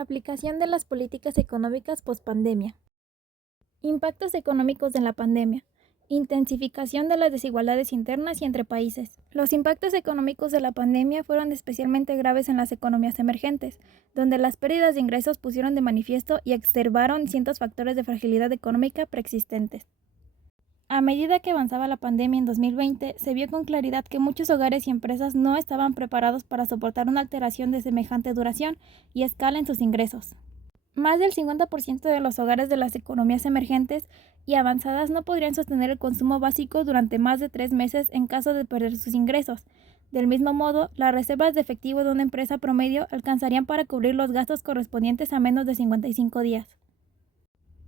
Aplicación de las políticas económicas pospandemia. Impactos económicos de la pandemia. Intensificación de las desigualdades internas y entre países. Los impactos económicos de la pandemia fueron especialmente graves en las economías emergentes, donde las pérdidas de ingresos pusieron de manifiesto y exacerbaron ciertos factores de fragilidad económica preexistentes. A medida que avanzaba la pandemia en 2020, se vio con claridad que muchos hogares y empresas no estaban preparados para soportar una alteración de semejante duración y escala en sus ingresos. Más del 50% de los hogares de las economías emergentes y avanzadas no podrían sostener el consumo básico durante más de 3 meses en caso de perder sus ingresos. Del mismo modo, las reservas de efectivo de una empresa promedio alcanzarían para cubrir los gastos correspondientes a menos de 55 días.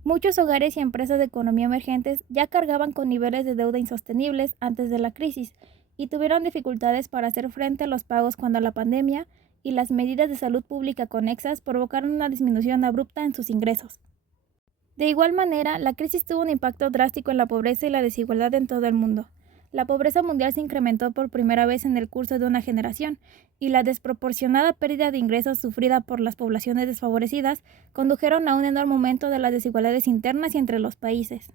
Muchos hogares y empresas de economía emergentes ya cargaban con niveles de deuda insostenibles antes de la crisis y tuvieron dificultades para hacer frente a los pagos cuando la pandemia y las medidas de salud pública conexas provocaron una disminución abrupta en sus ingresos. De igual manera, la crisis tuvo un impacto drástico en la pobreza y la desigualdad en todo el mundo. La pobreza mundial se incrementó por primera vez en el curso de una generación, y la desproporcionada pérdida de ingresos sufrida por las poblaciones desfavorecidas condujeron a un enorme aumento de las desigualdades internas y entre los países.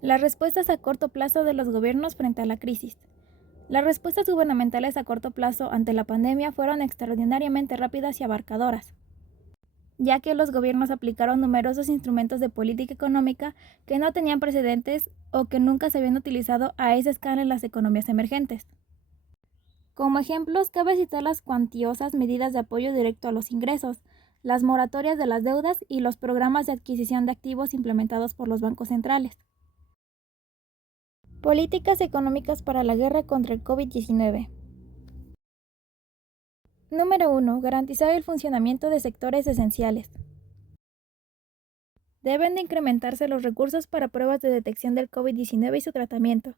Las respuestas a corto plazo de los gobiernos frente a la crisis. Las respuestas gubernamentales a corto plazo ante la pandemia fueron extraordinariamente rápidas y abarcadoras, ya que los gobiernos aplicaron numerosos instrumentos de política económica que no tenían precedentes o que nunca se habían utilizado a esa escala en las economías emergentes. Como ejemplos, cabe citar las cuantiosas medidas de apoyo directo a los ingresos, las moratorias de las deudas y los programas de adquisición de activos implementados por los bancos centrales. Políticas económicas para la guerra contra el COVID-19. Número 1. Garantizar el funcionamiento de sectores esenciales. Deben de incrementarse los recursos para pruebas de detección del COVID-19 y su tratamiento.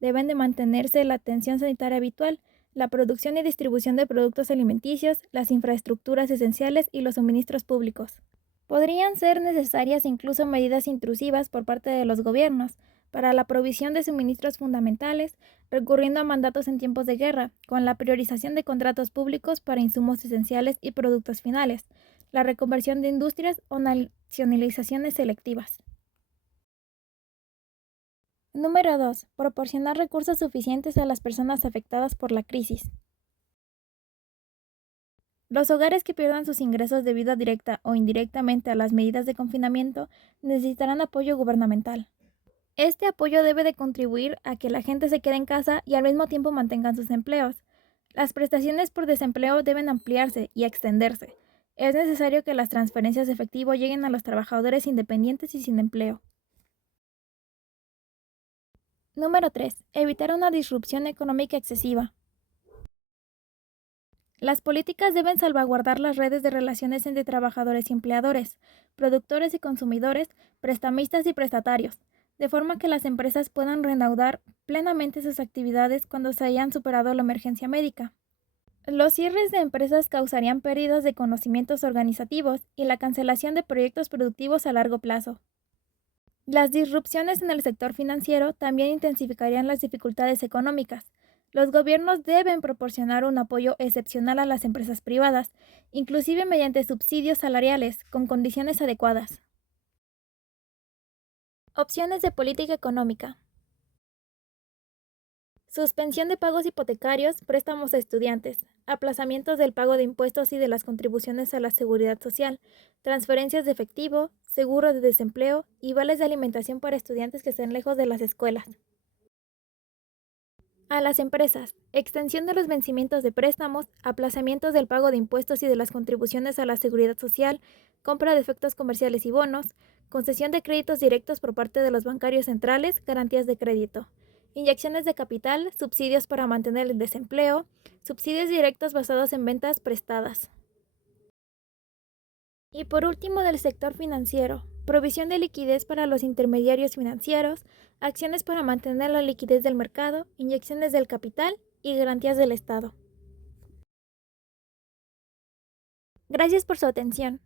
Deben de mantenerse la atención sanitaria habitual, la producción y distribución de productos alimenticios, las infraestructuras esenciales y los suministros públicos. Podrían ser necesarias incluso medidas intrusivas por parte de los gobiernos para la provisión de suministros fundamentales, recurriendo a mandatos en tiempos de guerra, con la priorización de contratos públicos para insumos esenciales y productos finales, la reconversión de industrias o nacionalizaciones selectivas. Número 2. Proporcionar recursos suficientes a las personas afectadas por la crisis. Los hogares que pierdan sus ingresos debido directa o indirectamente a las medidas de confinamiento necesitarán apoyo gubernamental. Este apoyo debe de contribuir a que la gente se quede en casa y al mismo tiempo mantengan sus empleos. Las prestaciones por desempleo deben ampliarse y extenderse. Es necesario que las transferencias de efectivo lleguen a los trabajadores independientes y sin empleo. Número 3. Evitar una disrupción económica excesiva. Las políticas deben salvaguardar las redes de relaciones entre trabajadores y empleadores, productores y consumidores, prestamistas y prestatarios, de forma que las empresas puedan reanudar plenamente sus actividades cuando se hayan superado la emergencia médica. Los cierres de empresas causarían pérdidas de conocimientos organizativos y la cancelación de proyectos productivos a largo plazo. Las disrupciones en el sector financiero también intensificarían las dificultades económicas. Los gobiernos deben proporcionar un apoyo excepcional a las empresas privadas, inclusive mediante subsidios salariales, con condiciones adecuadas. Opciones de política económica. Suspensión de pagos hipotecarios, préstamos a estudiantes, aplazamientos del pago de impuestos y de las contribuciones a la seguridad social, transferencias de efectivo, seguro de desempleo y vales de alimentación para estudiantes que estén lejos de las escuelas. A las empresas, extensión de los vencimientos de préstamos, aplazamientos del pago de impuestos y de las contribuciones a la seguridad social, compra de efectos comerciales y bonos, concesión de créditos directos por parte de los bancarios centrales, garantías de crédito, inyecciones de capital, subsidios para mantener el desempleo, subsidios directos basados en ventas prestadas. Y por último, del sector financiero, provisión de liquidez para los intermediarios financieros, acciones para mantener la liquidez del mercado, inyecciones del capital y garantías del Estado. Gracias por su atención.